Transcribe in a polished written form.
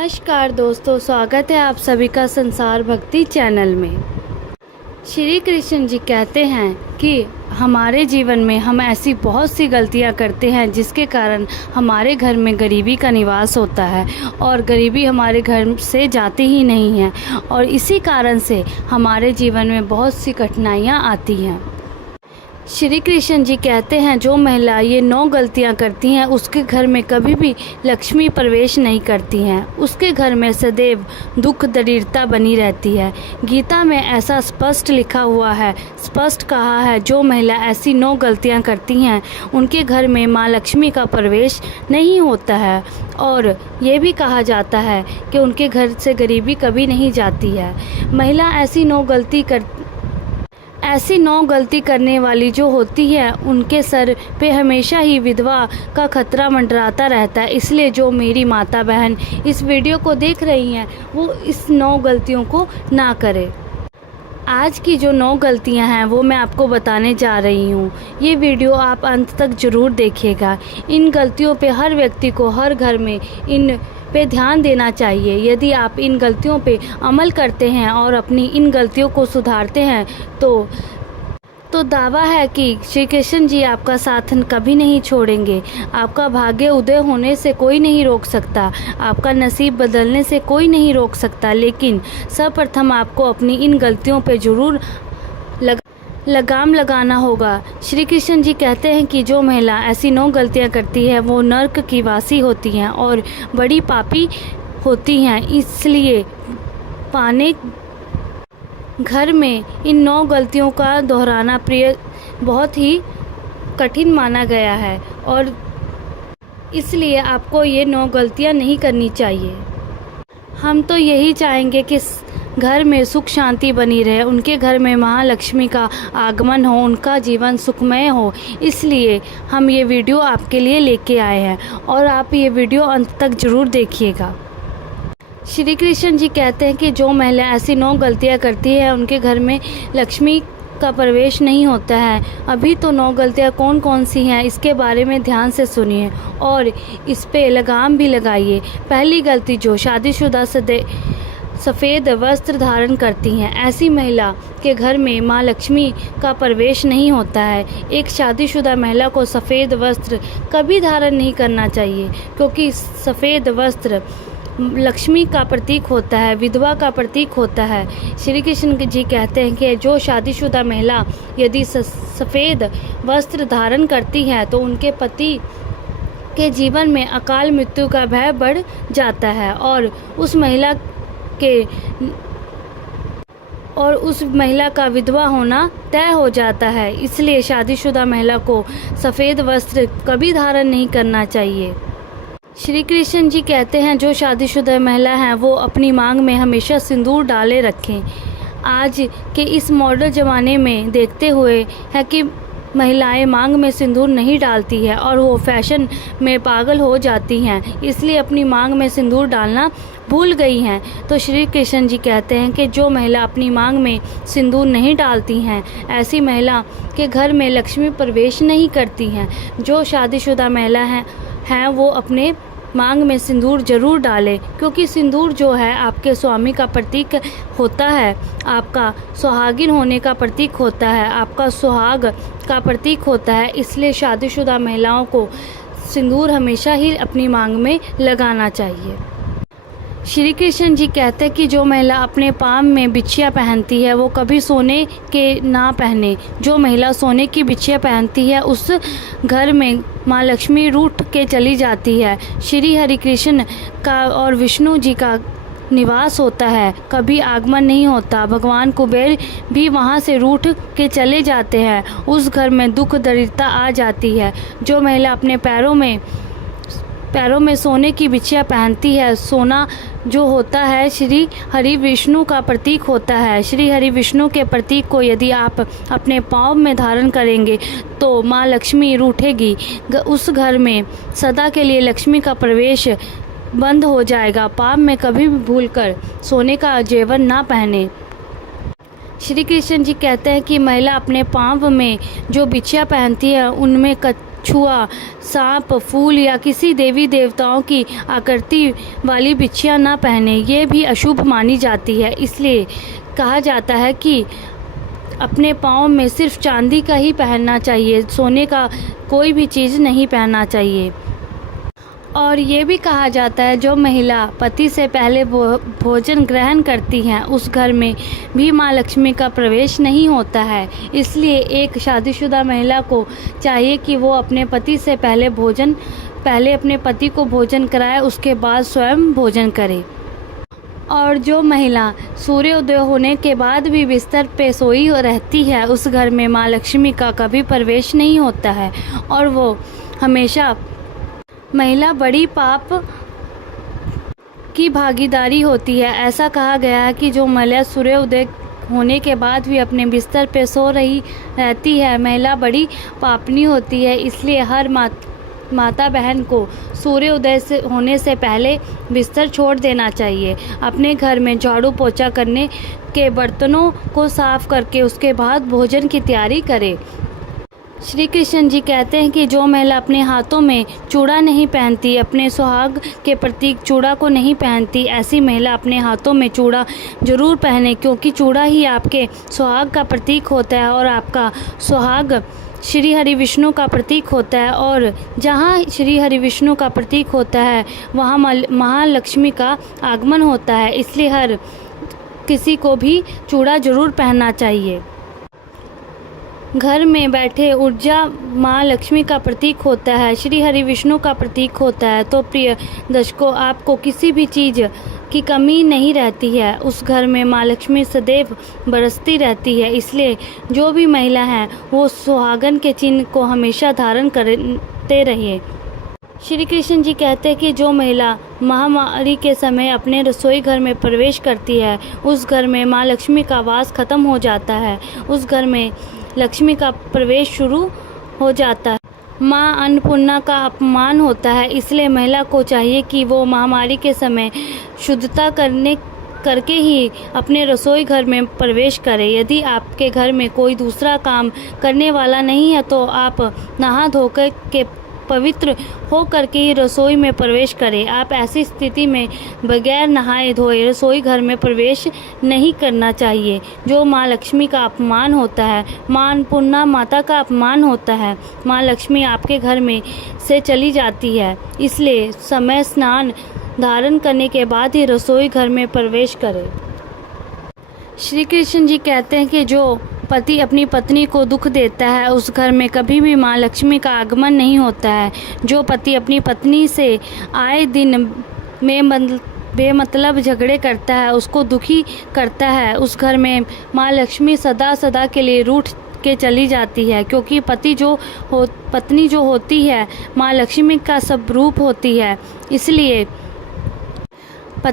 नमस्कार दोस्तों, स्वागत है आप सभी का संसार भक्ति चैनल में। श्री कृष्ण जी कहते हैं कि हमारे जीवन में हम ऐसी बहुत सी गलतियां करते हैं जिसके कारण हमारे घर में गरीबी का निवास होता है और गरीबी हमारे घर से जाती ही नहीं है और इसी कारण से हमारे जीवन में बहुत सी कठिनाइयां आती हैं। श्री कृष्ण जी कहते हैं जो महिला ये 9 गलतियां करती हैं उसके घर में कभी भी लक्ष्मी प्रवेश नहीं करती हैं, उसके घर में सदैव दुख दरिद्रता बनी रहती है। गीता में ऐसा स्पष्ट लिखा हुआ है, स्पष्ट कहा है, जो महिला ऐसी 9 गलतियां करती हैं उनके घर में माँ लक्ष्मी का प्रवेश नहीं होता है और ये भी कहा जाता है कि उनके घर से गरीबी कभी नहीं जाती है। महिला ऐसी 9 गलती करने वाली जो होती है उनके सर पे हमेशा ही विधवा का खतरा मंडराता रहता है। इसलिए जो मेरी माता बहन इस वीडियो को देख रही हैं वो इस 9 गलतियों को ना करें। आज की जो 9 गलतियां हैं वो मैं आपको बताने जा रही हूँ। ये वीडियो आप अंत तक ज़रूर देखिएगा। इन गलतियों पे हर व्यक्ति को हर घर में इन पे ध्यान देना चाहिए। यदि आप इन गलतियों पे अमल करते हैं और अपनी इन गलतियों को सुधारते हैं तो दावा है कि श्री कृष्ण जी आपका साथ कभी नहीं छोड़ेंगे। आपका भाग्य उदय होने से कोई नहीं रोक सकता, आपका नसीब बदलने से कोई नहीं रोक सकता, लेकिन सर्वप्रथम आपको अपनी इन गलतियों पे ज़रूर लगाम लगाना होगा। श्री कृष्ण जी कहते हैं कि जो महिला ऐसी 9 गलतियां करती है वो नर्क की वासी होती हैं और बड़ी पापी होती हैं। इसलिए पाने घर में इन 9 गलतियों का दोहराना बहुत ही कठिन माना गया है और इसलिए आपको ये 9 गलतियां नहीं करनी चाहिए। हम तो यही चाहेंगे कि घर में सुख शांति बनी रहे, उनके घर में महालक्ष्मी का आगमन हो, उनका जीवन सुखमय हो। इसलिए हम ये वीडियो आपके लिए लेके आए हैं और आप ये वीडियो अंत तक ज़रूर देखिएगा। श्री कृष्ण जी कहते हैं कि जो महिला ऐसी 9 गलतियां करती है उनके घर में लक्ष्मी का प्रवेश नहीं होता है। अभी तो 9 गलतियां कौन कौन सी हैं इसके बारे में ध्यान से सुनिए और इस पे लगाम भी लगाइए। पहली गलती, जो शादीशुदा सफ़ेद वस्त्र धारण करती हैं, ऐसी महिला के घर में माँ लक्ष्मी का प्रवेश नहीं होता है। एक शादीशुदा महिला को सफ़ेद वस्त्र कभी धारण नहीं करना चाहिए क्योंकि सफ़ेद वस्त्र लक्ष्मी का प्रतीक होता है, विधवा का प्रतीक होता है। श्री कृष्ण जी कहते हैं कि जो शादीशुदा महिला यदि सफ़ेद वस्त्र धारण करती है तो उनके पति के जीवन में अकाल मृत्यु का भय बढ़ जाता है और उस महिला का विधवा होना तय हो जाता है। इसलिए शादीशुदा महिला को सफ़ेद वस्त्र कभी धारण नहीं करना चाहिए। श्री कृष्ण जी कहते हैं जो शादीशुदा महिला हैं वो अपनी मांग में हमेशा सिंदूर डाले रखें। आज के इस मॉडर्न ज़माने में देखते हुए है कि महिलाएं मांग में सिंदूर नहीं डालती है और वो फैशन में पागल हो जाती हैं, इसलिए अपनी मांग में सिंदूर डालना भूल गई हैं। तो श्री कृष्ण जी कहते हैं कि जो महिला अपनी मांग में सिंदूर नहीं डालती हैं ऐसी महिला के घर में लक्ष्मी प्रवेश नहीं करती हैं। जो शादीशुदा महिला हैं वो अपने मांग में सिंदूर जरूर डालें क्योंकि सिंदूर जो है आपके स्वामी का प्रतीक होता है, आपका सुहागिन होने का प्रतीक होता है, आपका सुहाग का प्रतीक होता है। इसलिए शादीशुदा महिलाओं को सिंदूर हमेशा ही अपनी मांग में लगाना चाहिए। श्री कृष्ण जी कहते हैं कि जो महिला अपने पाँव में बिछिया पहनती है वो कभी सोने के ना पहने। जो महिला सोने की बिछिया पहनती है उस घर में माँ लक्ष्मी रूठ के चली जाती है। श्री हरि कृष्ण का और विष्णु जी का निवास होता है, कभी आगमन नहीं होता। भगवान कुबेर भी वहाँ से रूठ के चले जाते हैं, उस घर में दुख दरिद्रता आ जाती है। जो महिला अपने पैरों में सोने की बिछिया पहनती है, सोना जो होता है श्री हरि विष्णु का प्रतीक होता है। श्री हरि विष्णु के प्रतीक को यदि आप अपने पाँव में धारण करेंगे तो माँ लक्ष्मी रूठेगी, उस घर में सदा के लिए लक्ष्मी का प्रवेश बंद हो जाएगा। पाँव में कभी भी भूलकर सोने का जेवर ना पहने। श्री कृष्ण जी कहते हैं कि महिला अपने पाँव में जो बिछिया पहनती है उनमें छुआ सांप, फूल या किसी देवी देवताओं की आकृति वाली बिछिया न पहने, ये भी अशुभ मानी जाती है। इसलिए कहा जाता है कि अपने पाँव में सिर्फ चांदी का ही पहनना चाहिए, सोने का कोई भी चीज़ नहीं पहनना चाहिए। और ये भी कहा जाता है जो महिला पति से पहले भोजन ग्रहण करती हैं उस घर में भी माँ लक्ष्मी का प्रवेश नहीं होता है। इसलिए एक शादीशुदा महिला को चाहिए कि वो अपने पति से पहले अपने पति को भोजन कराए, उसके बाद स्वयं भोजन करे। और जो महिला सूर्योदय होने के बाद भी बिस्तर पे सोई रहती है उस घर में माँ लक्ष्मी का कभी प्रवेश नहीं होता है और वो हमेशा महिला बड़ी पाप की भागीदारी होती है। ऐसा कहा गया है कि जो महिला सूर्योदय होने के बाद भी अपने बिस्तर पे सो रही रहती है, महिला बड़ी पापनी होती है। इसलिए हर माता बहन को सूर्योदय होने से पहले बिस्तर छोड़ देना चाहिए। अपने घर में झाड़ू पोछा करने के बर्तनों को साफ करके उसके बाद भोजन की तैयारी करे। श्री कृष्ण जी कहते हैं कि जो महिला अपने हाथों में चूड़ा नहीं पहनती, अपने सुहाग के प्रतीक चूड़ा को नहीं पहनती, ऐसी महिला अपने हाथों में चूड़ा जरूर पहने, क्योंकि चूड़ा ही आपके सुहाग का प्रतीक होता है और आपका सुहाग श्री हरि विष्णु का प्रतीक होता है। और जहाँ श्री हरि विष्णु का प्रतीक होता है वहाँ महालक्ष्मी का आगमन होता है। इसलिए हर किसी को भी चूड़ा जरूर पहनना चाहिए। घर में बैठे ऊर्जा माँ लक्ष्मी का प्रतीक होता है, श्री हरि विष्णु का प्रतीक होता है। तो प्रिय दर्शकों, आपको किसी भी चीज़ की कमी नहीं रहती है। उस घर में माँ लक्ष्मी सदैव बरसती रहती है। इसलिए जो भी महिला हैं वो सुहागन के चिन्ह को हमेशा धारण करते रहिए। श्री कृष्ण जी कहते हैं कि जो महिला महामारी के समय अपने रसोई घर में प्रवेश करती है उस घर में माँ लक्ष्मी का वास खत्म हो जाता है, उस घर में लक्ष्मी का प्रवेश शुरू हो जाता है। माँ अन्नपूर्णा का अपमान होता है। इसलिए महिला को चाहिए कि वो महामारी के समय शुद्धता करके ही अपने रसोई घर में प्रवेश करें। यदि आपके घर में कोई दूसरा काम करने वाला नहीं है तो आप नहा धोकर के पवित्र हो करके ही रसोई में प्रवेश करें। आप ऐसी स्थिति में बगैर नहाए धोए रसोई घर में प्रवेश नहीं करना चाहिए, जो माँ लक्ष्मी का अपमान होता है, माँ अन्नपूर्णा माता का अपमान होता है। माँ लक्ष्मी आपके घर में से चली जाती है। इसलिए समय स्नान धारण करने के बाद ही रसोई घर में प्रवेश करें। श्री कृष्ण जी कहते हैं कि जो पति अपनी पत्नी को दुख देता है उस घर में कभी भी माँ लक्ष्मी का आगमन नहीं होता है। जो पति अपनी पत्नी से आए दिन बेमतलब झगड़े करता है, उसको दुखी करता है, उस घर में माँ लक्ष्मी सदा सदा के लिए रूठ के चली जाती है। क्योंकि पत्नी जो होती है माँ लक्ष्मी का स्वरूप होती है। इसलिए